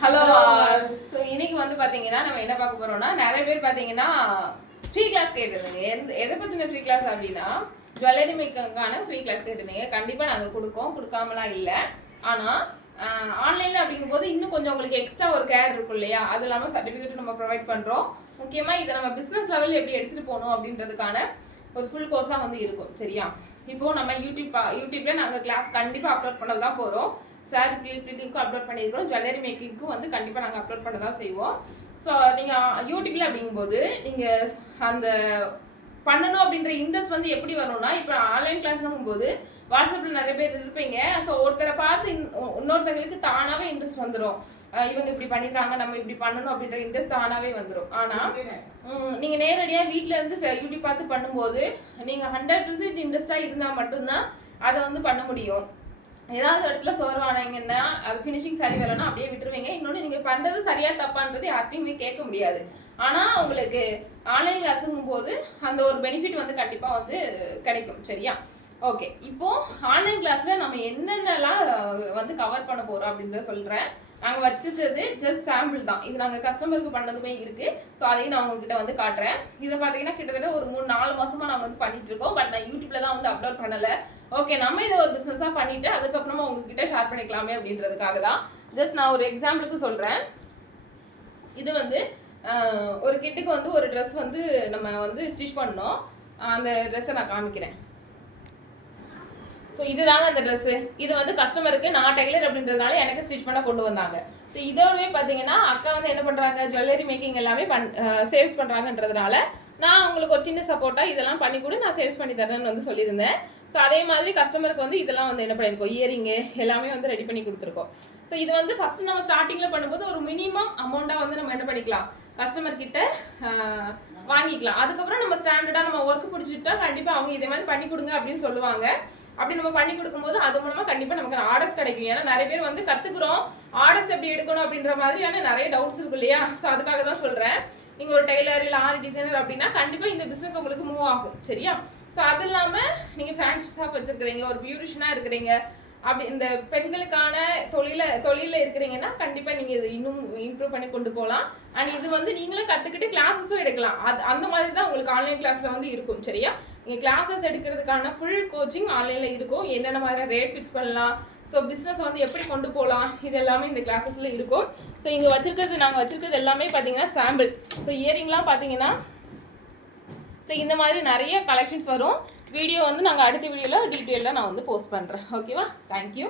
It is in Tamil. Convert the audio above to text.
ஹலோ. ஸோ இன்னைக்கு வந்து பார்த்தீங்கன்னா நம்ம என்ன பார்க்க போறோம்னா, நிறைய பேர் பார்த்தீங்கன்னா ஃப்ரீ கிளாஸ் கேட்டிருந்தீங்க. எதை பற்றின ஃப்ரீ கிளாஸ் அப்படின்னா, ஜுவல்லரி மேக்கிங்கான ஃப்ரீ கிளாஸ் கேட்டிருந்தீங்க. கண்டிப்பாக நாங்கள் கொடுக்காமலாம் இல்லை. ஆனால் ஆன்லைனில் அப்படிங்கும்போது இன்னும் கொஞ்சம் உங்களுக்கு எக்ஸ்ட்ரா ஒரு கேர் இருக்கும் இல்லையா? அது இல்லாமல் சர்டிஃபிகேட்டும் நம்ம ப்ரொவைட் பண்ணுறோம். முக்கியமாக இதை நம்ம பிஸ்னஸ் லெவலில் எப்படி எடுத்துகிட்டு போகணும் அப்படின்றதுக்கான ஒரு ஃபுல் கோர்ஸாக வந்து இருக்கும். சரியா? இப்போது நம்ம யூடியூப்ல நாங்கள் கிளாஸ் கண்டிப்பாக அப்லோட் பண்ண தான் போகிறோம். சாரி ப்ளீட்டிங்க்கும் அப்லோட் பண்ணியிருக்கிறோம். ஜுவல்லரி மேக்கிங்க்கும் வந்து கண்டிப்பாக நாங்கள் அப்லோட் பண்ண தான் செய்வோம். ஸோ நீங்கள் யூடியூப்ல அப்படிங்கும்போது நீங்கள் அந்த பண்ணணும் அப்படின்ற இன்ட்ரெஸ்ட் வந்து எப்படி வரணும்னா, இப்போ ஆன்லைன் கிளாஸ்ங்கும் போது வாட்ஸ்அப்பில் நிறைய பேர் இருப்பீங்க. ஸோ ஒருத்தரை பார்த்து இன்னொருத்தங்களுக்கு தானாகவே இன்ட்ரெஸ்ட் வந்துடும். இவங்க இப்படி பண்ணியிருக்காங்க, நம்ம இப்படி பண்ணணும் அப்படின்ற இன்ட்ரெஸ்ட் தானாகவே வந்துடும். ஆனால் நீங்கள் நேரடியாக வீட்டில் இருந்து யூடியூப் பார்த்து பண்ணும்போது நீங்கள் 100% இன்ட்ரெஸ்டாக இருந்தால் மட்டும்தான் அதை வந்து பண்ண முடியும். ஏதாவது இடத்துல சோர்வானீங்கன்னா அது ஃபினிஷிங் சரி வரலன்னா அப்படியே விட்டுருவீங்க. இன்னொன்று நீங்கள் பண்ணுறது சரியா தப்பான்றது யார்ட்டையுமே கேட்க முடியாது. ஆனால் உங்களுக்கு ஆன்லைன் கிளாஸுங்கும் போது அந்த ஒரு பெனிஃபிட் வந்து கண்டிப்பாக வந்து கிடைக்கும். சரியா? ஓகே, இப்போ ஆன்லைன் கிளாஸில் நம்ம என்னென்னலாம் வந்து கவர் பண்ண போகிறோம் அப்படின்றத சொல்கிறேன். நாங்கள் வச்சுருக்கிறது ஜஸ்ட் சாம்பிள் தான். இது நாங்கள் கஸ்டமருக்கு பண்ணதுமே இருக்குது. ஸோ அதையும் நான் உங்ககிட்ட வந்து காட்டுறேன். இதை பார்த்தீங்கன்னா கிட்டத்தட்ட ஒரு 3-4 மாதமாக நாங்கள் வந்து பண்ணிட்டு இருக்கோம். பட் நான் யூடியூப்ல தான் வந்து அப்லோட் பண்ணலை. ஓகே, நம்ம இதை ஒரு பிஸ்னஸாக பண்ணிவிட்டு அதுக்கப்புறமா உங்ககிட்ட ஷேர் பண்ணிக்கலாமே அப்படின்றதுக்காக தான். ஜஸ்ட் நான் ஒரு எக்ஸாம்பிளுக்கு சொல்கிறேன். இது வந்து ஒரு கிட்டுக்கு வந்து ஒரு ட்ரெஸ் வந்து நம்ம வந்து ஸ்டிச் பண்ணோம். அந்த ட்ரெஸ்ஸை நான் காமிக்கிறேன். ஸோ இதுதாங்க அந்த ட்ரெஸ்ஸு. இது வந்து கஸ்டமருக்கு நான் டெய்லர் அப்படின்றதுனால எனக்கு ஸ்டிச் பண்ண கொண்டு வந்தாங்க. ஸோ இதோடவே பார்த்தீங்கன்னா அக்கா வந்து என்ன பண்ணுறாங்க, ஜுவல்லரி மேக்கிங் எல்லாமே சேல்ஸ் பண்ணுறாங்கன்றதுனால நான் உங்களுக்கு ஒரு சின்ன சப்போர்ட்டாக இதெல்லாம் பண்ணி கூட நான் சேல்ஸ் பண்ணி தரேன்னு வந்து சொல்லியிருந்தேன். ஸோ அதே மாதிரி கஸ்டமருக்கு வந்து இதெல்லாம் வந்து என்ன பண்ணியிருக்கோம், இயரிங்கு எல்லாமே வந்து ரெடி பண்ணி கொடுத்துருக்கோம். ஸோ இது வந்து ஃபஸ்ட்டு நம்ம ஸ்டார்டிங்கில் பண்ணும்போது ஒரு மினிமம் அமௌண்ட்டாக வந்து நம்ம என்ன பண்ணிக்கலாம், கஸ்டமர் கிட்ட வாங்கிக்கலாம். அதுக்கப்புறம் நம்ம ஸ்டாண்டர்டாக நம்ம ஒர்க் பிடிச்சிட்டா கண்டிப்பாக அவங்க இதே மாதிரி பண்ணி கொடுங்க அப்படின்னு சொல்லுவாங்க. அப்படி நம்ம பண்ணி கொடுக்கும்போது அது மூலமாக கண்டிப்பாக நமக்கு ஆர்டர்ஸ் கிடைக்கும். ஏன்னா நிறைய பேர் வந்து கற்றுக்குறோம், ஆர்டர்ஸ் எப்படி எடுக்கணும் அப்படின்ற மாதிரியான நிறைய டவுட்ஸ் இருக்கும் இல்லையா? ஸோ அதுக்காக தான் சொல்கிறேன். நீங்கள் ஒரு டெய்லர் இல்லை ஆரி டிசைனர் அப்படின்னா கண்டிப்பாக இந்த பிஸ்னஸ் உங்களுக்கு மூவ் ஆகும். சரியா? ஸோ அது இல்லாமல் நீங்கள் ஃபேன்சி ஷாப் வச்சுருக்கிறீங்க, ஒரு பியூட்டிஷனாக இருக்கிறீங்க, அப்படி இந்த பெண்களுக்கான தொழிலில் இருக்கிறீங்கன்னா கண்டிப்பாக நீங்கள் இது இன்னும் இம்ப்ரூவ் பண்ணி கொண்டு போகலாம். அண்ட் இது வந்து நீங்களே கற்றுக்கிட்டு கிளாஸஸும் எடுக்கலாம். அந்த மாதிரி தான் உங்களுக்கு ஆன்லைன் கிளாஸில் வந்து இருக்கும். சரியா? நீங்கள் கிளாஸஸ் எடுக்கிறதுக்கான ஃபுல் கோச்சிங் ஆன்லைனில் இருக்கும். என்னென்ன மாதிரி ரேட் ஃபிக்ஸ் பண்ணலாம், ஸோ பிஸ்னஸ் வந்து எப்படி கொண்டு போகலாம், இது எல்லாமே இந்த கிளாஸஸில் இருக்கும். ஸோ இங்கே நாங்கள் வச்சுருக்கிறது எல்லாமே பார்த்தீங்கன்னா சாம்பிள். ஸோ இயரிங்லாம் பார்த்தீங்கன்னா ஸோ இந்த மாதிரி நிறைய கலெக்ஷன்ஸ் வரும். வீடியோ வந்து நாங்கள் அடுத்த வீடியோவில் டீட்டெயிலாக நான் வந்து போஸ்ட் பண்ணுறேன். ஓகேவா? தேங்க்யூ.